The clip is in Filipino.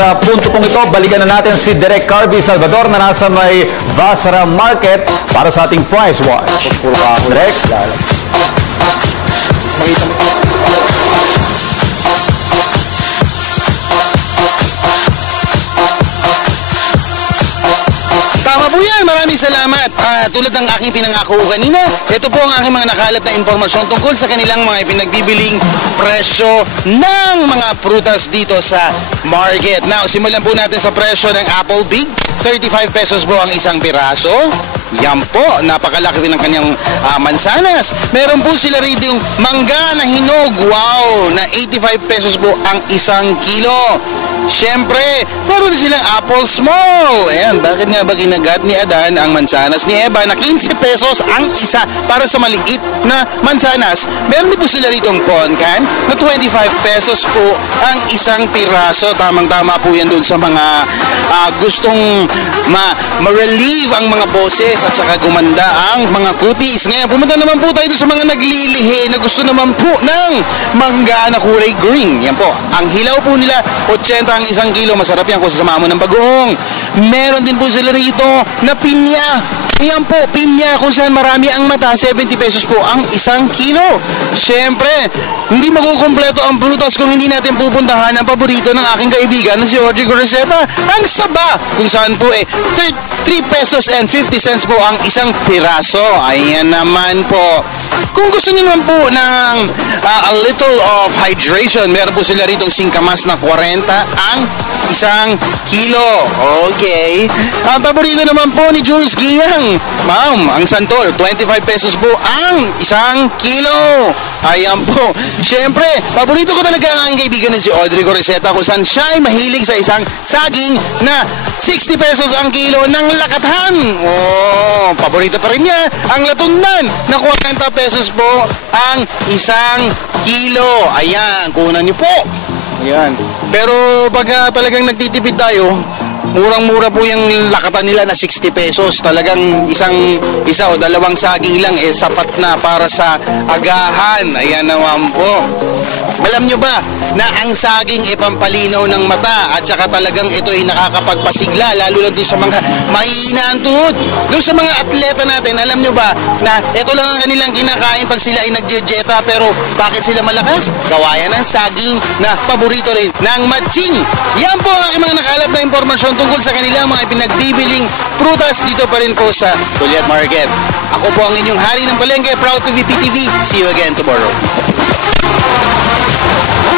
sa punto pong ito, balikan na natin si Direk Carby Salvador na nasa may Basra Market para sa ating price watch. Direk. Tama po yan. Maraming salamat. Tulad ng aking pinangako kanina, ito po ang aking mga nakalat na impormasyon tungkol sa kanilang mga pinagbibiling presyo ng mga prutas dito sa market. Now, simulan po natin sa presyo ng Apple Big. 35 pesos po ang isang piraso. Yan po, napakalaki ng kanyang mansanas. Meron po sila rito yung mangga na hinog. Wow, na 85 pesos po ang isang kilo. Siyempre, meron din silang apple small. Ayan, bakit nga ba ginagat ni Adan ang mansanas ni Eva na 15 pesos ang isa para sa maliit na mansanas? Meron din po sila rito ang poncan na 25 pesos po ang isang piraso. Tamang-tama po yan dun sa mga gustong ma-relieve ang mga boses at saka gumanda ang mga kutis. Ngayon, pumunta naman po tayo sa mga naglilihi na gusto naman po ng mangga na kulay green. Yan po, ang hilaw po nila, 80 ang isang kilo. Masarap yan kung sasama mo ng bagoong. Meron din po sila rito na pinya. Ayan po, pinya kung saan marami ang mata, 70 pesos po ang isang kilo. Siyempre, hindi makukumpleto ang prutas kung hindi natin pupuntahan ang paborito ng aking kaibigan na si Audrey Goriseta, ang saba, kung saan po 3 pesos and 50 cents po ang isang piraso. Ayan naman po. Kung gusto niyo naman po ng a little of hydration, meron po sila rito singkamas na 40 ang isang kilo. Okay. Ang paborito naman po ni Jules Giyang, ma'am, ang santol, 25 pesos po ang isang kilo. Ayan po. Siyempre, paborito ko talaga ang aking kaibigan na si Audrey Goriseta kung saan siya ay mahilig sa isang saging na 60 pesos ang kilo ng lakatan. Oh, paborito pa rin niya ang latundan na 40 pesos po ang isang kilo. Ayan, kunan niyo po. Ayan. Pero pag talagang nagtitipid tayo, murang-mura po yung lakatan nila na 60 pesos. Talagang isa o dalawang saging lang sapat na para sa agahan. Ayan naman po. Alam nyo ba na ang saging pampalinaw ng mata at saka talagang ito ay nakakapagpasigla lalo na doon sa mga mahihina ang tuhod. Doon sa mga atleta natin, alam nyo ba na ito lang ang kanilang kinakain pag sila ay nagjejeta, pero bakit sila malakas? Gawayan ng saging na paborito rin ng matching. Yan po ang aking mga nakalat na impormasyon tungkol sa kanilang mga pinagbibiling prutas dito pa rin po sa Goliath Market. Ako po ang inyong hari ng palengke, proud to be PTV. See you again tomorrow.